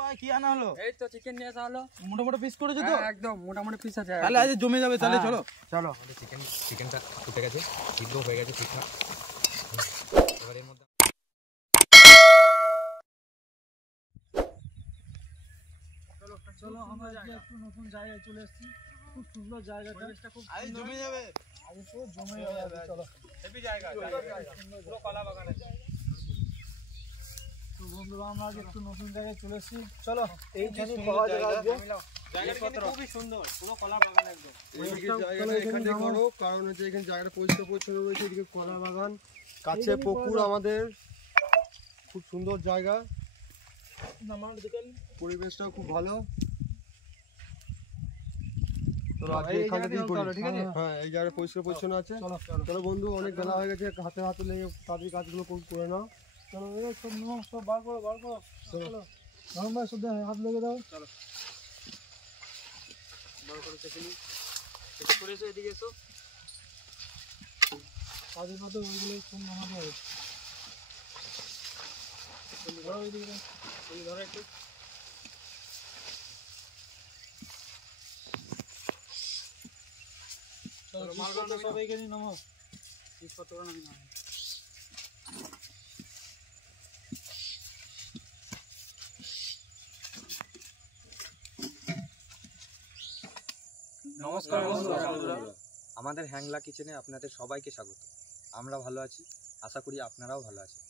ভাই কি আনা হলো? এই তো চিকেন নিয়ে আসা হলো। মোটামুটি পিস করেছো তো? একদম মোটামুটি পিস আছে। তাহলে আজ জমে যাবে, তাহলে চলো চলো। আমাদের চিকেনটা ফুটে গেছে, সিদ্ধ হয়ে গেছে ঠিকঠাক। এবার এর মধ্যে চলো আমরা একটু নতুন জায়গায় চলে এসেছি। খুব সুন্দর জায়গাটা, আজ জমে যাবে, আজ পুরো জমে যাবে। চলো হেভি জায়গা, পুরো কলা বাগান আছে। তো বন্ধুরা আমরা আজ একটু নতুন জায়গায় চলে এসেছি। চলো এইখানে পাওয়া যাবে, জায়গাটা কিন্তু খুবই সুন্দর, পুরো কলা বাগান একদম। এই জায়গাটা এখানে করো, কারণ হচ্ছে এখানে জায়গাটা পরিষ্কার পরিচ্ছন্ন রয়েছে। এদিকে কলা বাগান, কাছে পুকুর, আমাদের খুব সুন্দর জায়গা, পরিবেশটাও খুব ভালো। হ্যাঁ, এই জায়গাটা পরিষ্কার পরিচ্ছন্ন আছে। চলো বন্ধু, অনেক বেলা হয়ে গেছে, হাতে হাতে লেগে তাদের কাজগুলো করে নাও। চলো সব বার করো। চলো রহমান ভাই, সব হাত লেগে দাও। চলো বার করে চেকে এসো, এদিকে এসো। কাজের মতো ওইগুলো খুব নামাতে হবে। ধরো ওইদিকে, ধরো একটু। চলো মালপত্র সব এইখানে নামাও, জিনিসপত্র নামি নাও। নমস্কার বন্ধুরা, আমাদের হ্যাংলা কিচেনে আপনাদের সবাইকে স্বাগত। আমরা ভালো আছি, আশা করি আপনারাও ভালো আছেন।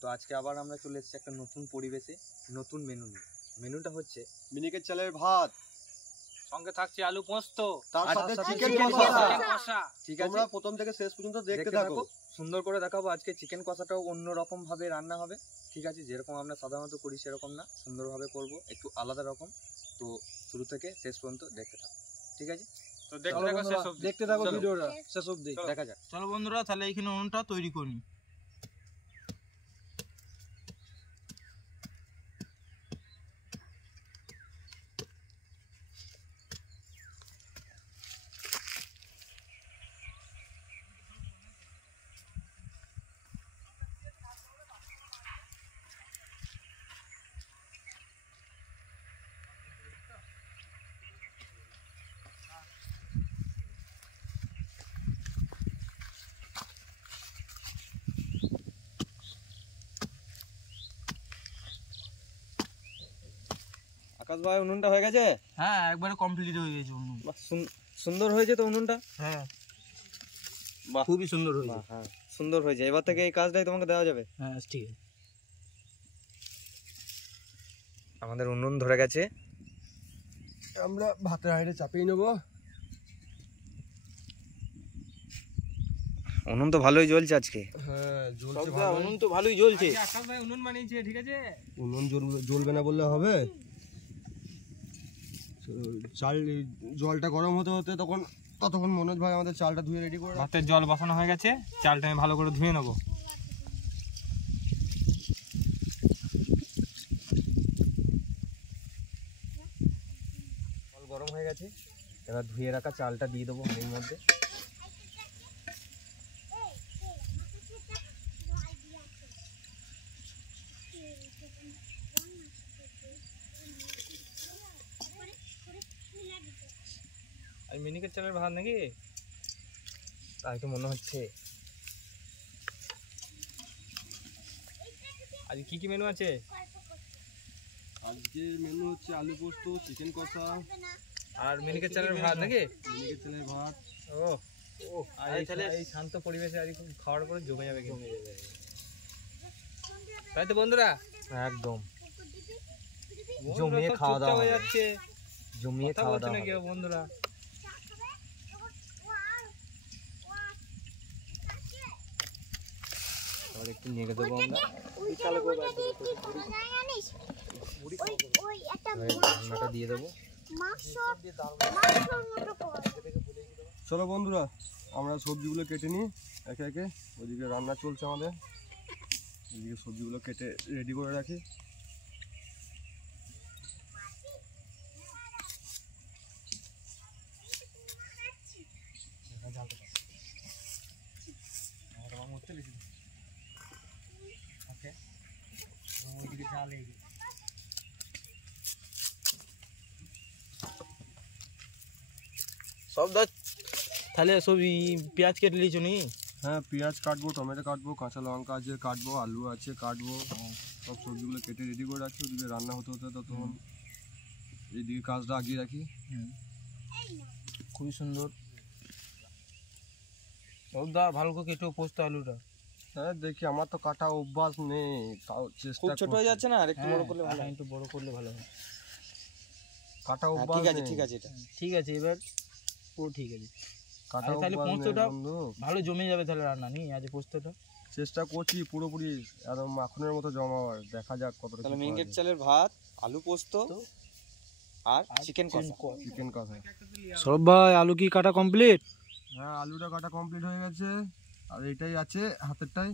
তো আজকে আবার আমরা চলে এসেছি একটা নতুন পরিবেশে, নতুন মেনু নিয়ে। মেনুটা হচ্ছে মিনিকেট চালের ভাত, সঙ্গে থাকছে আলু পোস্ত, তার সাথে চিকেন কষা। ঠিক আছে, তোমরা প্রথম থেকে শেষ পর্যন্ত দেখতে থাকো। সুন্দর করে দেখাবো। আজকে চিকেন কষাটাও অন্যরকম ভাবে রান্না হবে, ঠিক আছে? যেরকম আমরা সাধারণত করি সেরকম না, সুন্দরভাবে করব, একটু আলাদা রকম। তো শুরু থেকে শেষ পর্যন্ত দেখতে থাকো, ঠিক আছে? তো দেখতে থাকো ভিডিওটা শেষ অবধি, দেখা যাক। চলো বন্ধুরা, তাহলে এইখানে উনুনটা তৈরি করি। আকাশ ভাই, উনুনটা হয়ে গেছে? হ্যাঁ, একবারে কমপ্লিট হয়ে গেছে উনুন। সুন্দর হয়েছে তো উনুনটা? হ্যাঁ বাহ, খুবই সুন্দর হয়েছে। হ্যাঁ সুন্দর হয়েছে। এবার থেকে এই কাজটাই তোমাকে দেওয়া যাবে। হ্যাঁ ঠিক আছে। আমাদের উনুন ধরে গেছে, আমরা ভাতের হাঁড়িটা চাপিয়ে নেবো। উনুন তো ভালোই জ্বলছে আজকে। হ্যাঁ, জ্বলছে, উনুন তো ভালোই জ্বলছে। আকাশ ভাই উনুন বানিয়েছে, ঠিক আছে? উনুন জ্বলবে না বললে হবে? চাল জলটা গরম হতে হতে ততক্ষণ মনোজ ভাই আমাদের চালটা ধুয়ে রেডি করে। ভাতের জল বসানো হয়ে গেছে, চালটা আমি ভালো করে ধুয়ে নেবো। জল গরম হয়ে গেছে, এবার ধুয়ে রাখা চালটা দিয়ে দেবো হাঁড়ির মধ্যে। আর মিনিকেট চালের ভাত নাকি? তাই তো মনে হচ্ছে। আজ কি কি মেনু আছে? আজকে মেনু হচ্ছে আলু পোস্ত, চিকেন কষা আর মিনিকেট চালের ভাত নাকি? মিনিকেট চালের ভাত। আর এই শান্ত পরিবেশে আর খাওয়ার পরে জমে যাবে, তাই তো বন্ধুরা? একদম জমিয়ে খাওয়া দাওয়া হয়ে যাচ্ছে, জমিয়ে খাওয়া দাওয়া নাকি বন্ধুরা? একটু নিয়ে দেবো আমরা। রান্নাটা দিয়ে দেবো। চলো বন্ধুরা, আমরা সবজিগুলো কেটে নিই একে একে। ওইদিকে রান্না চলছে আমাদের, ওইদিকে সবজিগুলো কেটে রেডি করে রাখি। সব দাও তাহলে সব পেঁয়াজ কেটে লিয়েছো নি? হ্যাঁ, পেঁয়াজ কাটবো, টমেটো কাটবো, কাঁচা লঙ্কা আছে কাটবো, আলু আছে কাটবো, সব সবজিগুলো কেটে রেডি করে রাখছি। ওদিকে রান্না হতে হতে ততক্ষণ এইদিকে কাজটা আগিয়ে রাখি। খুবই সুন্দর। সব দা ভালো করে কেটো পোস্ত আলুটা। হ্যাঁ দেখি, আমার তো কাটা অভ্যাস নেই, তাও চেষ্টা খুব ছোট হয়ে যাচ্ছে না, আর একটু বড় করলে ভালো হ্যাঁ, একটু বড় করলে ভালো হয়। কাটা অভ্যাস ঠিক আছে নেই। ঠিক আছে, এটা ঠিক আছে, এবার পুরো ঠিক আছে। কাটা আরে তাহলে অভ্যাস নেই পোস্তটা বন্ধু। ভালো জমে যাবে তাহলে রান্না নি আজ পোস্তটা। চেষ্টা করছি পুরোপুরি একদম মাখনের মতো জমাবার, দেখা যাক কতটা তাহলে মিনিকেট চালের ভাত, আলু পোস্ত আর চিকেন কষা। চিকেন কষা। সৌরভ ভাই আলু কি কাটা কমপ্লিট? হ্যাঁ, আলুটা কাটা কমপ্লিট হয়ে গেছে, আর এটাই আছে হাতেরটাই,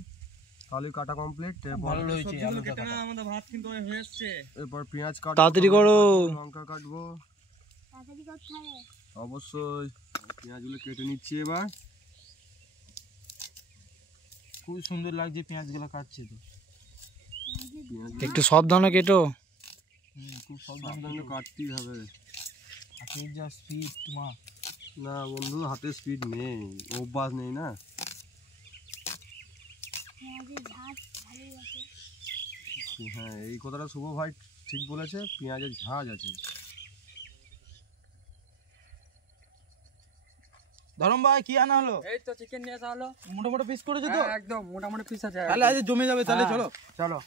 আলু কাটা কমপ্লিট। ভালো হয়েছে আলুটা কাটা। আমাদের ভাত কিন্তু হয়ে এসছে। এরপর পেঁয়াজ কাটবো, তাড়াতাড়ি টমেটো করো। কাটবো, লঙ্কা কাটবো, অবশ্যই পেঁয়াজগুলো কেটে নিচ্ছি এবার। খুব সুন্দর লাগছে পেঁয়াজগুলো কাটছে তো। পেঁয়াজ একটু সাবধানে কেটো। খুব সাবধানে কাটতেই হবে। হাতের যা স্পিড তোমার। না বন্ধু, হাতে স্পিড নেই, অভ্যাস নেই না। হ্যাঁ, এই কথাটা শুভ ভাই ঠিক বলেছে, পেঁয়াজের ঝাঁজ আছে। ধরম ভাই কি আনা হলো? এই তো চিকেন নিয়ে আসা হলো। মোটামুটি পিস করেছো তো? একদম মোটামুটি পিস আছে। তাহলে আজ জমে যাবে তাহলে, চলো চলো।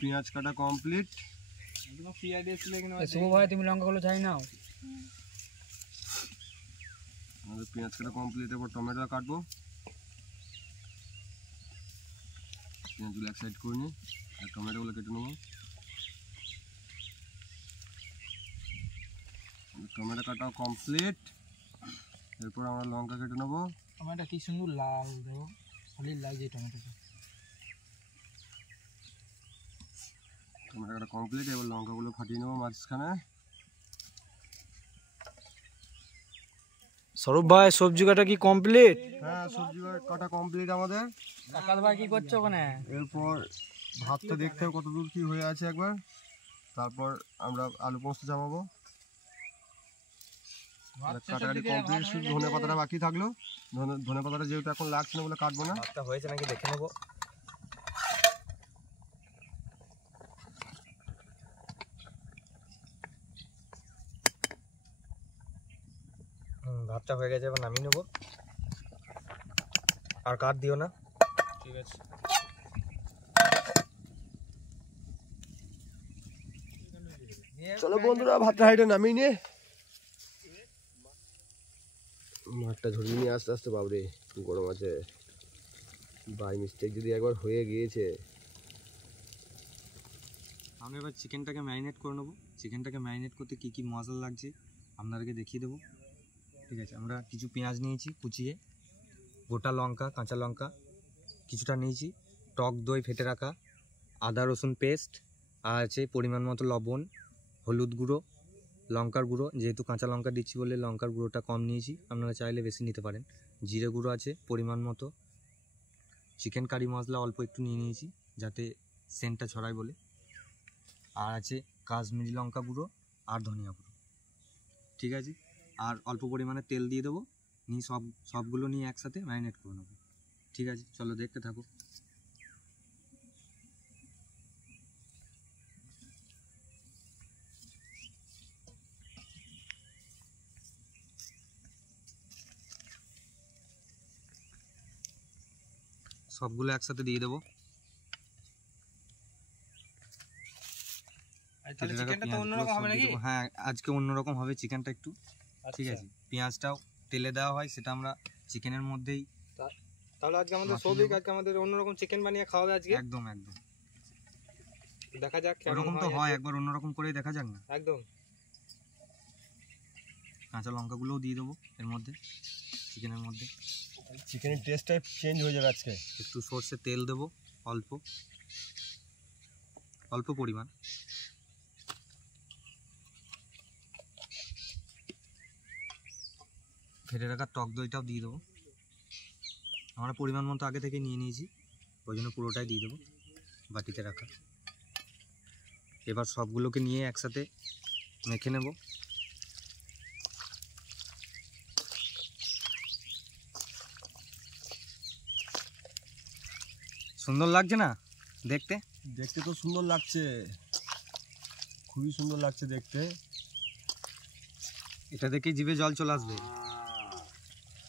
পেঁয়াজ কাটা কমপ্লিট। শুভ ভাই তুমি লঙ্কাগুলো ছাই নাও। আমাদের পেঁয়াজ কাটা কমপ্লিট, এবার টমেটো কাটবো। পেঁয়াজগুলো এক সাইড করে নিই, আর টমেটোগুলো কেটে নেবো। টমেটো কাটাও কমপ্লিট, এরপর আমরা লঙ্কা কেটে নেবো। টমেটো কি সুন্দর লাল, দেখো খালি লাগছে টমেটোটা। টমেটো কাটা কমপ্লিট, এবার লঙ্কাগুলো ফাটিয়ে নেবো মাঝখানে। সৌরভ ভাই সবজি কাটা কি কমপ্লিট? হ্যাঁ, সবজি কাটা কমপ্লিট আমাদের। কাকাত ভাই কি করছো ওখানে? এরপর ভাতটা দেখতে হবে কত দূর কি হয়ে আছে একবার, তারপর আমরা আলু পোস্ত চাপাবো। কাটাকাটি কমপ্লিট, শুধু ধনে পাতাটা বাকি থাকলো। ধনে পাতাটা যেহেতু এখন লাগছে না বলে কাটবো না। ভাতটা হয়েছে নাকি দেখে নেবো। ভাতটা হয়ে গেছে, এবার নামিয়ে নেবো। আর কাট দিও না। ঠিক আছে। চলো বন্ধুরা, ভাতটা হাইটে নামিয়ে নিয়ে মাঠটা ঝরিয়ে নিয়ে আস্তে আস্তে। বাবরে গরম আছে, বাই মিস্টেক যদি একবার হয়ে গিয়েছে। আমরা এবার চিকেনটাকে ম্যারিনেট করে নেবো। চিকেনটাকে ম্যারিনেট করতে কী কী মশলা লাগছে আপনাদেরকে দেখিয়ে দেবো। ঠিক আছে, আমরা কিছু পেঁয়াজ নিয়েছি কুচিয়ে, গোটা লঙ্কা, কাঁচা লঙ্কা কিছুটা নিয়েছি, টক দই ফেটে রাখা, আদা রসুন পেস্ট, আর আছে পরিমাণ মতো লবণ, হলুদ গুঁড়ো, লঙ্কার গুঁড়ো, যেহেতু কাঁচা লঙ্কা দিচ্ছি বলে লঙ্কার গুঁড়োটা কম নিয়েছি, আপনারা চাইলে বেশি নিতে পারেন। জিরে গুঁড়ো আছে পরিমাণ মতো, চিকেন কারি মশলা অল্প একটু নিয়ে নিয়েছি যাতে সেন্টটা ছড়ায় বলে, আর আছে কাশ্মীরি লঙ্কা গুঁড়ো আর ধনিয়া গুঁড়ো। ঠিক আছে, আর অল্প পরিমাণে তেল দিয়ে দেবো, নিয়ে সবগুলো নিয়ে একসাথে ম্যারিনেট করে নেবো। ঠিক আছে, চলো দেখতে থাকো। সবগুলো একসাথে দিয়ে দেবো। হ্যাঁ, আজকে অন্যরকম হবে চিকেনটা একটু। ঠিক আছে, পেঁয়াজটাও তেলে দেওয়া হয়, সেটা আমরা চিকেনের মধ্যেই। তাহলে আজকে আমাদের সৌভিক আজকে আমাদের অন্যরকম চিকেন বানিয়ে খাওয়াবে আজকে। একদম একদম দেখা যাক এরকম তো হয়, একবার অন্যরকম করেই দেখা যাক না। একদম। কাঁচা লঙ্কাগুলোও দিয়ে দেবো এর মধ্যে, চিকেনের মধ্যে। চিকেনের টেস্টটাই চেঞ্জ হয়ে যাবে আজকে। একটু সর্ষে তেল দেবো অল্প অল্প পরিমাণ। ফেটে রাখা টক দইটাও দিয়ে দেবো। আমরা পরিমাণ মতো আগে থেকে নিয়ে নিয়েছি, ওই জন্য পুরোটাই দিয়ে দেবো বাটিতে রাখা। এবার সবগুলোকে নিয়ে একসাথে মেখে নেব। সুন্দর লাগছে না দেখতে? দেখতে তো সুন্দর লাগছে, খুবই সুন্দর লাগছে দেখতে। এটা দেখে জিভে জল চলে আসবে।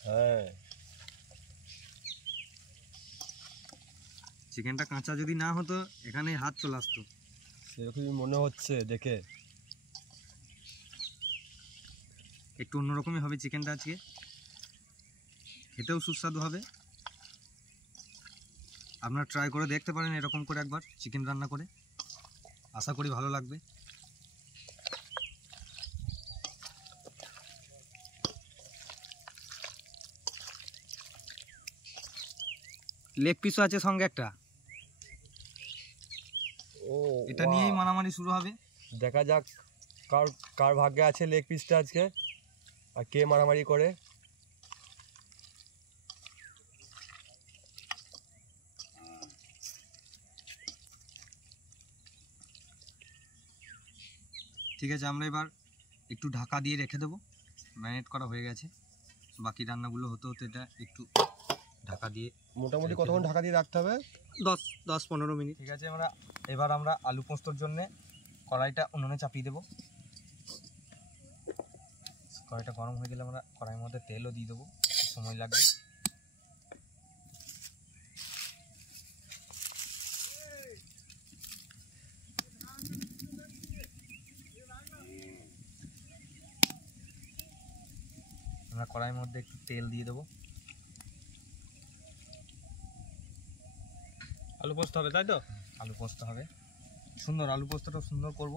হ্যাঁ, চিকেনটা কাঁচা যদি না হতো এখানে হাত চলে আসতো। সেরকমই মনে হচ্ছে দেখে। একটু অন্যরকমই হবে চিকেনটা আজকে, খেতেও সুস্বাদু হবে। আপনারা ট্রাই করে দেখতে পারেন এরকম করে একবার চিকেন রান্না করে, আশা করি ভালো লাগবে। লেগ পিসও আছে সঙ্গে একটা, ও এটা নিয়েই মারামারি শুরু হবে। দেখা যাক কার কার ভাগ্যে আছে লেগ পিসটা আজকে, আর কে মারামারি করে। ঠিক আছে, আমরা এবার একটু ঢাকা দিয়ে রেখে দেবো। ম্যারিনেট করা হয়ে গেছে, বাকি রান্নাগুলো হতে হতে এটা একটু ঢাকা দিয়ে মোটামুটি কতক্ষণ ঢাকা দিয়ে রাখতে হবে? 10-15 মিনিট। ঠিক আছে, এবার আমরা আলু পোস্তর জন্য কড়াইটা উনুনে চাপিয়ে দেবো। কড়াইটা গরম হয়ে গেলে আমরা কড়াইয়ের মধ্যে তেলও দিয়ে দেবো, সময় লাগবে। আমরা কড়াইয়ের মধ্যে একটু তেল দিয়ে দেবো। আলু পোস্ত হবে তাই তো? আলু পোস্ত হবে, সুন্দর আলু পোস্তটা সুন্দর করব,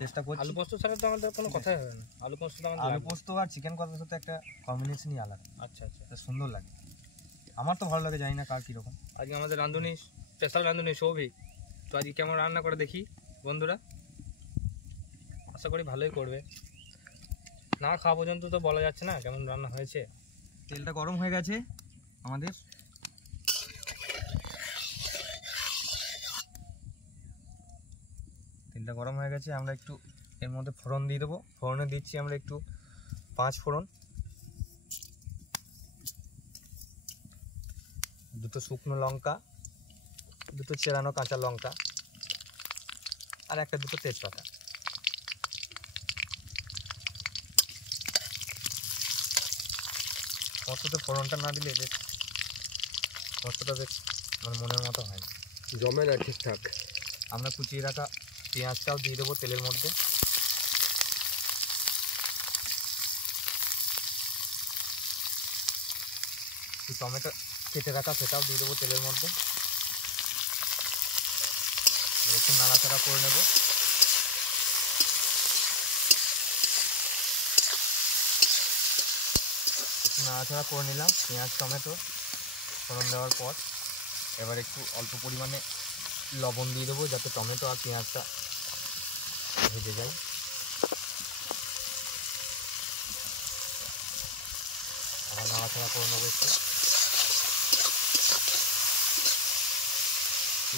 চেষ্টা করছি। আলু পোস্ত ছাড়া তো আমাদের কোনো কথাই হবে না। আলু পোস্ত তো আমাদের আলু লাগবে। পোস্ত আর চিকেন কষার সাথে একটা কম্বিনেশনই আলাদা, আচ্ছা আচ্ছা। এটা সুন্দর লাগে। আমার তো ভালো লাগে, জানি না কার কীরকম। আজকে আমাদের রাঁধুনি, স্পেশাল রাঁধুনি সৌভিক। তো আজকে কেমন রান্না করে দেখি বন্ধুরা, আশা করি ভালোই করবে। না খাওয়া পর্যন্ত তো বলা যাচ্ছে না কেমন রান্না হয়েছে। তেলটা গরম হয়ে গেছে আমাদের, তেলটা গরম হয়ে গেছে। আমরা একটু এর মধ্যে ফোড়ন দিয়ে দেবো। ফোড়নে দিচ্ছি আমরা একটু 5 ফোড়ন, 2 শুকনো লঙ্কা, 2 চেরানো কাঁচা লঙ্কা, আর 1-2 তেজপাতা। মশলাতে ফোড়নটা না দিলে বেশ মশলাটা বেশ মানে মনের মতো হয় না, জমে না ঠিকঠাক। আমরা কুচিয়ে রাখা পেঁয়াজটাও দিয়ে দেবো তেলের মধ্যে। টমেটো কেটে রাখা সেটাও দিয়ে দেবো তেলের মধ্যে। একটু নাড়াচাড়া করে নেব। একটু নাড়াচাড়া করে নিলাম পেঁয়াজ টমেটো ফোড়ন দেওয়ার পর। এবার একটু অল্প পরিমাণে লবণ দিয়ে দেবো যাতে টমেটো আর পেঁয়াজটা ভেজে যায়। আবার নাড়াচাড়া করে নেবো একটু।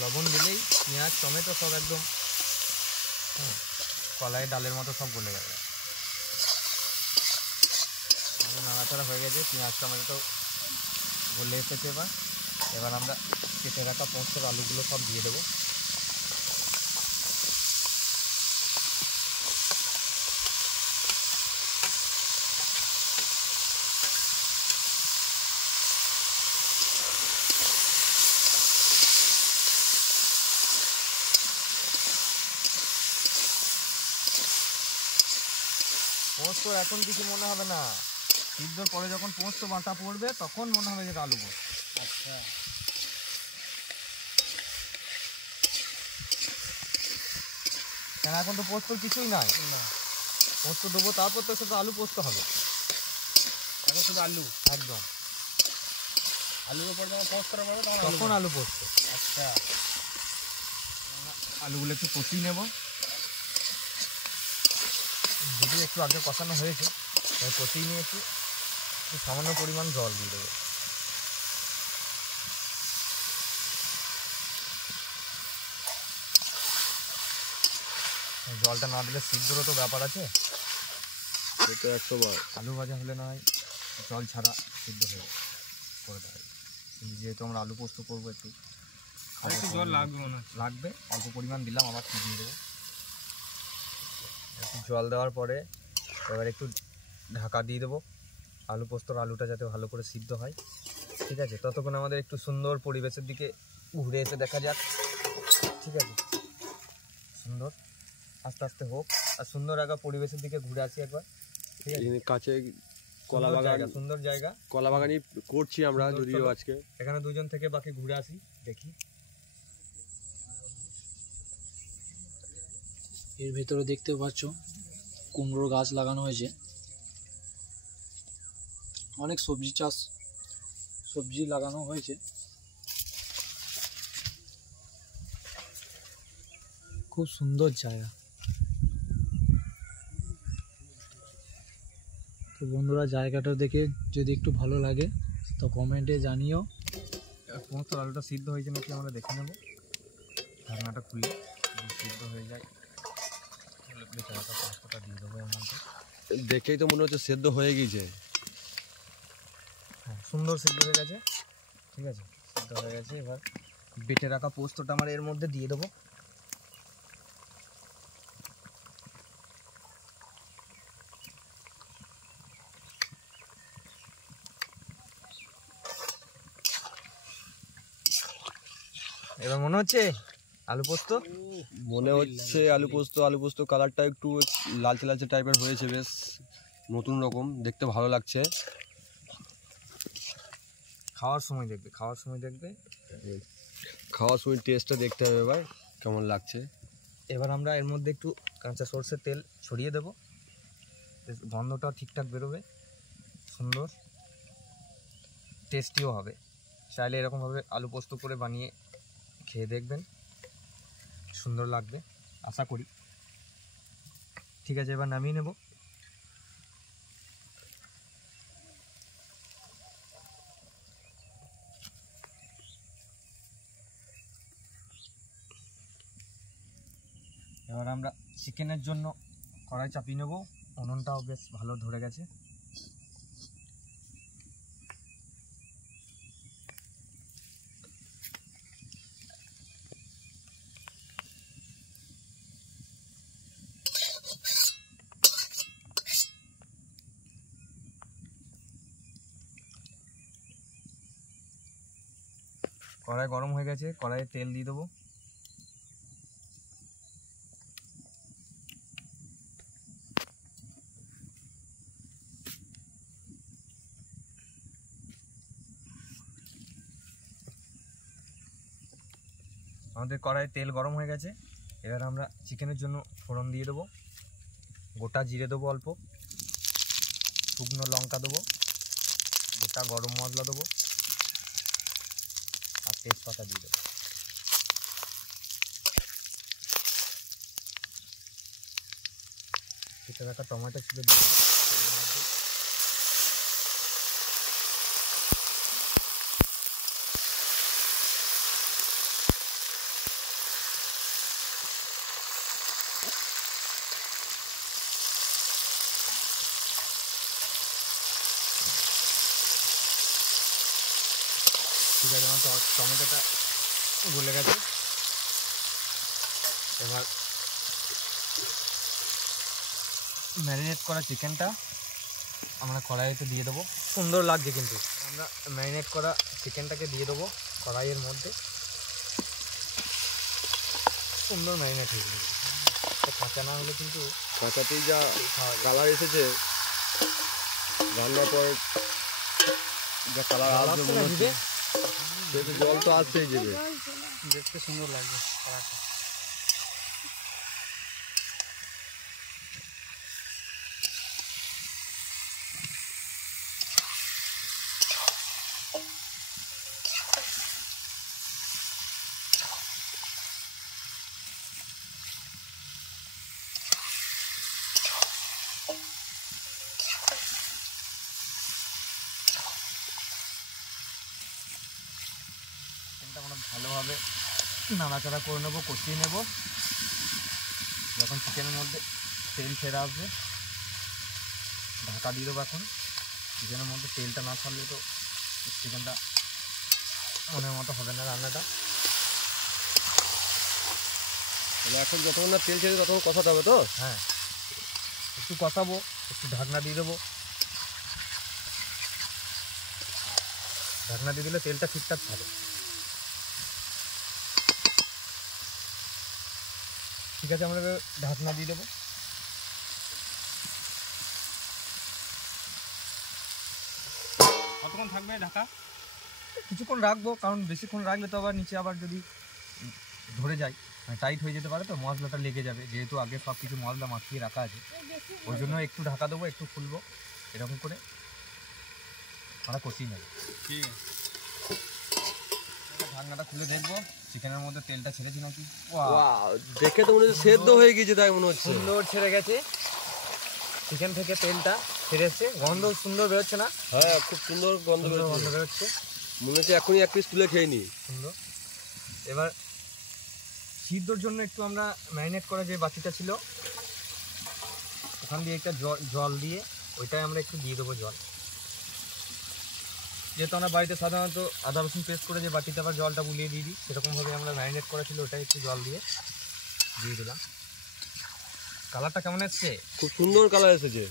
লবণ দিলেই পেঁয়াজ টমেটো সব একদম কলাই ডালের মতো সব গলে যাবে। নাড়াচাড়া হয়ে গেছে, পেঁয়াজ টমেটো গলে এসেছে। এবার আমরা কেটে রাখা পোস্তর আলুগুলো সব দিয়ে দেবো। পোস্ত এখন কিছু মনে হবে না, সিদ্ধর পরে যখন পোস্ত বাটা পড়বে তখন মনে হবে যে আলু পোস্ত। আচ্ছা, কেন এখন তো পোস্ত কিছুই নাই, পোস্ত দেবো তারপর তো সেটা আলু পোস্ত হবে। এখন শুধু আলু, একদম আলুর উপর যখন পোস্ত করা হবে তখন আলু পোস্ত। আচ্ছা, আলুগুলো একটু কষিয়ে নেব। যদি একটু আগে কষানো হয়েছে কষিয়ে নিয়ে একটু সামান্য পরিমাণ জল দিয়ে দেবো। জলটা না দিলে সিদ্ধরও তো ব্যাপার আছে, এটা 100 বার। আলু ভাজা হলে না হয় জল ছাড়া সিদ্ধ হয়ে করে দেওয়া হয়। কিন্তু যেহেতু আমরা আলু পোস্ত করবো একটু একটু জল লাগবে মনে হচ্ছে। লাগবে, অল্প পরিমাণ দিলাম, আবার ঠিক দিয়ে দেবো। একটু জল দেওয়ার পরে এবার একটু ঢাকা দিয়ে দেবো, আলু পোস্তর আলুটা যাতে ভালো করে সিদ্ধ হয়। ঠিক আছে, ততক্ষণ আমাদের একটু সুন্দর পরিবেশের দিকে ঘুরে এসে দেখা যাক। ঠিক আছে, সুন্দর আস্তে আস্তে হোক, আর সুন্দর আগা পরিবেশের দিকে ঘুরে আসি একবার। ঠিক আছে, কাছে কলা বাগান, সুন্দর জায়গা, কলা বাগানই করছি আমরা, যদিও আজকে এখানে দুজন থেকে বাকি ঘুরে আসি, দেখি। এর ভিতরে দেখতে পাচ্ছ কুমড়োর গাছ লাগানো হয়েছে, অনেক সবজি লাগানো হয়েছে। খুব সুন্দর জায়গা। তো বন্ধুরা, জায়গাটা দেখে যদি একটু ভালো লাগে তো কমেন্টে জানিও। সমস্ত আলুটা সিদ্ধ হয়েছে নাকি আমরা দেখে নেব। ঢাকনাটা খুলে যদি সিদ্ধ হয়ে যায় বেচারাটা পাঁচটা দিয়ে দেবো এর মধ্যে। দেখেই তো মনে হচ্ছে সেদ্ধ হয়ে গিয়েছে। হ্যাঁ, সুন্দর সিদ্ধ হয়ে গেছে। ঠিক আছে, সিদ্ধ হয়ে গেছে। এবার বেটে রাখা পোস্তটা আমরা এর মধ্যে দিয়ে দেবো। এবার মনে হচ্ছে আলু পোস্ত, মনে হচ্ছে আলু পোস্ত কালারটা একটু লালচে লালচে টাইপের হয়েছে, বেশ নতুন রকম, দেখতে ভালো লাগছে। খাওয়ার সময় দেখবে খাওয়ার সময় টেস্টটা দেখতে হবে ভাই কেমন লাগছে। এবার আমরা এর মধ্যে একটু কাঁচা সরষের তেল ছড়িয়ে দেবো, গন্ধটা ঠিকঠাক বেরোবে, সুন্দর টেস্টিও হবে। চাইলে এরকমভাবে আলু পোস্ত করে বানিয়ে খেয়ে দেখবেন, সুন্দর লাগবে আশা করি। ঠিক আছে, এবার নামিয়ে নেব। এবার আমরা চিকেনের জন্য কড়াই চাপিয়ে নেব। উনুনটাও বেশ ভালো ধরে গেছে। কড়াই গরম হয়ে গেছে, কড়াইয়ে তেল দিয়ে দেবো। আমাদের কড়াইয়ে তেল গরম হয়ে গেছে। এবার আমরা চিকেনের জন্য ফোড়ন দিয়ে দেবো। গোটা জিরে দেবো অল্প, শুকনো লঙ্কা দেবো, গোটা গরম মশলা দেবো, আর তেজপাতা দিয়ে দেবো। কেটে রাখা টমেটো ছিল দিয়ে দেবো তেলের মধ্যে। ঠিক আছে, আমার টমেটোটা গলে গেছে। এবার ম্যারিনেট করা চিকেনটা আমরা কড়াইতে দিয়ে দেবো। সুন্দর লাগছে কিন্তু। আমরা ম্যারিনেট করা চিকেনটাকে দিয়ে দেবো কড়াইয়ের মধ্যে। সুন্দর ম্যারিনেট হয়ে গেছে, কাঁচা না হলে কিন্তু কাঁচাতেই যা কালার এসেছে, রান্নার পর যা কালার আসবে মনে হচ্ছে, সে তো জল তো আসতেই যাবে। দেখতে সুন্দর লাগবে কালারটা। চিকেনটা আমরা ভালোভাবে নাড়াচাড়া করে নেবো, কষিয়ে নেব। যখন চিকেনের মধ্যে তেল ছেড়ে আসবে ঢাকা দিয়ে দেবো। এখন চিকেনের মধ্যে তেলটা না ছাড়লে তো চিকেনটা মনের মতো হবে না রান্নাটা। তাহলে এখন যতক্ষণ না তেল ছেড়ে ততক্ষণ কষাতে হবে তো? হ্যাঁ, একটু কষাবো, একটু ঢাকনা দিয়ে দেবো। ঢাকনা দিয়ে দিলে তেলটা ঠিকঠাক থাকে। ঠিক আছে, আমরা ঢাকনা দিয়ে দেবো। কতক্ষণ থাকবে ঢাকা? কিছুক্ষণ রাখবো, কারণ বেশিক্ষণ রাখলে তো আবার নিচে আবার যদি ধরে যায় টাইট হয়ে যেতে পারে, তো মশলাটা লেগে যাবে। যেহেতু আগে সব কিছু মশলা মাখিয়ে রাখা আছে, ওই জন্য একটু ঢাকা দেবো, একটু খুলবো, এরকম করে আমরা কষিয়ে নেব। ঠিক আছে, ঢাকনাটা খুলে দেখবো চিকেনের মধ্যে তেলটা ছেড়েছি নাকি। দেখে তো মনে হচ্ছে সেদ্ধ হয়ে গেছে, তাই মনে হচ্ছে। সুন্দর ছেড়ে গেছে, চিকেন থেকে তেলটা ছেড়ে এসছে, গন্ধ সুন্দর বেরোচ্ছে না? হ্যাঁ, খুব সুন্দর গন্ধ বেরোচ্ছে। মনে হচ্ছে এখনই এক পিস তুলে খেয়ে নি। সুন্দর। এবার সিদ্ধর জন্য একটু আমরা ম্যারিনেট করা যে বাটিটা ছিল, ওখান দিয়ে একটা জল দিয়ে ওইটাই আমরা একটু দিয়ে দেবো জল। যেহেতু আমরা বাড়িতে সাধারণত আদা রসুন পেস্ট করে যে বাটিতে আবার জলটা বুলিয়ে দিয়ে দিই, সেরকমভাবে আমরা ম্যারিনেট করা ছিল ওটাই একটু জল দিয়ে দিলাম। কালারটা কেমন এসছে? খুব সুন্দর কালার এসেছে।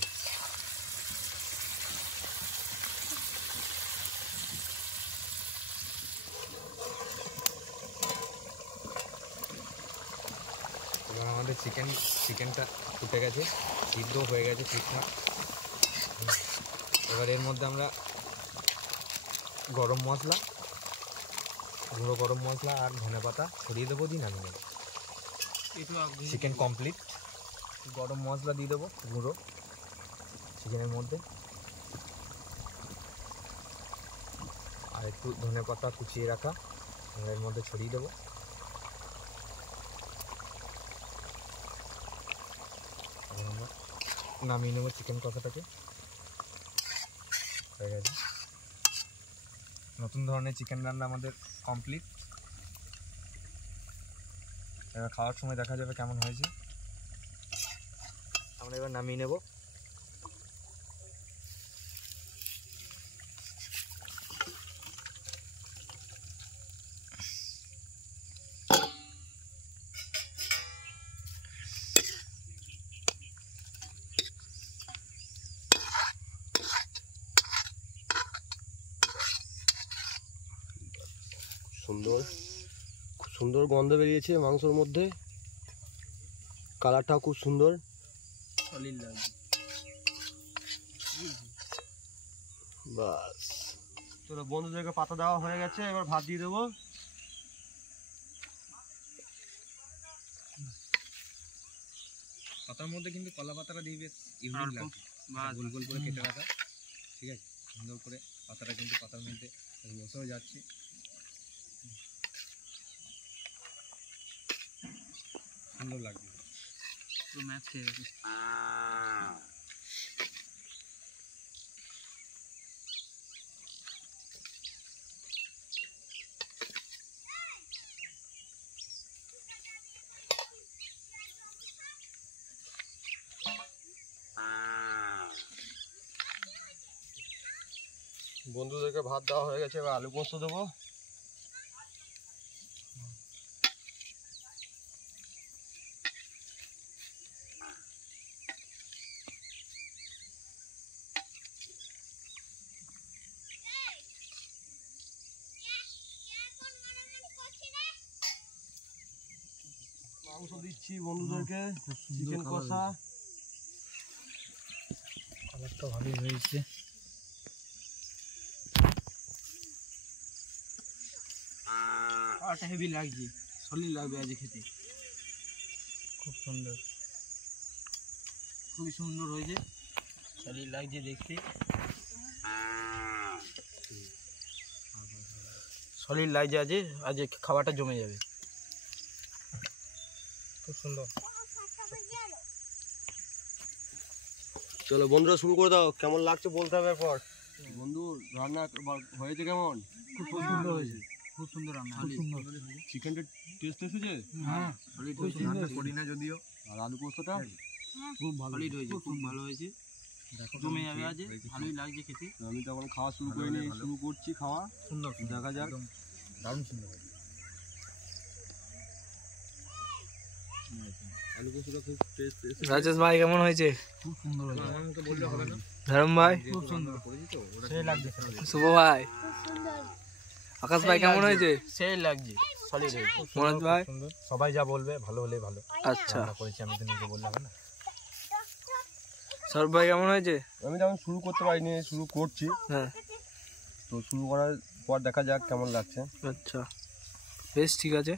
এবার আমাদের চিকেনটা ফুটে গেছে, সিদ্ধ হয়ে গেছে ঠিকঠাক। এবার এর মধ্যে আমরা গরম মশলা, গুঁড়ো গরম মশলা আর ধনে পাতা ছড়িয়ে দেবো, দিন আমি চিকেন কমপ্লিট। গরম মশলা দিয়ে দেবো গুঁড়ো চিকেনের মধ্যে, আর একটু ধনে পাতা কুচিয়ে রাখা আমরা এর মধ্যে ছড়িয়ে দেবো। আমরা নামিয়ে নেবো চিকেন কষাটাকে। হয়ে গেছে, নতুন ধরনের চিকেন রান্না আমাদের কমপ্লিট। এবার খাওয়ার সময় দেখা যাবে কেমন হয়েছে। আমরা এবার নামিয়ে নেব। সুন্দর, খুব সুন্দর গন্ধ বেরিয়েছে মাংসের মধ্যে, কালারটাও খুব সুন্দর। বাস, চলো বন্ধুদেরকে পাতা দেওয়া হয়ে গেছে, এবার ভাত দিয়ে দেবো। পাতার মধ্যে কিন্তু কলা পাতাটা দিয়ে বেশ ইউনিক লাগছে, গোল গোল করে কেটে রাখা। ঠিক আছে, সুন্দর করে পাতাটা কিন্তু পাতার মধ্যে বসেও যাচ্ছে। সুন্দর লাগছে, পুরো ম্যাচ খেয়ে গেছে। বন্ধুদেরকে ভাত দেওয়া হয়ে গেছে, এবার আলু পোস্ত দেবো। মাংস দিচ্ছি বন্ধুদেরকে, চিকেন কষা। কালারটা ভালোই হয়েছে। হেভি লাগছে, সলিড লাগবে আজ খেতে। খুব সুন্দর, খুবই সুন্দর হয়েছে, সলিড লাগছে দেখতে। সলিড লাগছে আজ খাবারটা জমে যাবে, খুব সুন্দর। চলো বন্ধুরা শুরু করে দাও, কেমন লাগছে বলতে হবে এরপর। বন্ধু রান্না হয়েছে কেমন? খুব সুন্দর হয়েছে, খুব সুন্দর রান্না, খুব সুন্দর। চিকেনটা টেস্ট এসেছে? হ্যাঁ, খুব সুন্দর। করি না যদিও, আর আলু পোস্তটা খুব ভালো হয়েছে, খুব ভালো হয়েছে, জমে যাবে আজ, ভালোই লাগছে খেতে। আমি তখন খাওয়া শুরু করিনি, শুরু করছি খাওয়া। সুন্দর, দেখা যাক। দারুণ সুন্দর। আলু কষুটা খুব টেস্ট এসেছে। রাজেশ ভাই কেমন হয়েছে? খুব সুন্দর হয়েছে, আমার মতো বললে হবে না। ধরম ভাই, খুব সুন্দর, সেই লাগছে, শুভ ভাই, আকাশ ভাই কেমন হয়েছে? সেই লাগছে, সলিড হয়েছে। মনোজ ভাই, সবাই যা বলবে ভালো হলেই ভালো। আচ্ছা। করেছি আমি তো নিজে বললে হবে না। সৌরভ ভাই কেমন হয়েছে? আমি তেমন শুরু করতে পারিনি, শুরু করছি। হ্যাঁ, তো শুরু করার পর দেখা যাক কেমন লাগছে। আচ্ছা, বেশ ঠিক আছে।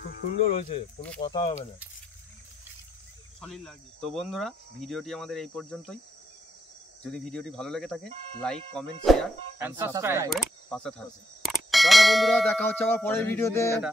খুব সুন্দর হয়েছে, কোনো কথা হবে না। সলিড লাগছে। তো বন্ধুরা, ভিডিওটি আমাদের এই পর্যন্তই। যদি ভিডিওটি ভালো লেগে থাকে, like, comment, share and subscribe করে পাশে থাকবেন। তাহলে বন্ধুরা দেখা হচ্ছে আবার পরের ভিডিওতে। টাটা।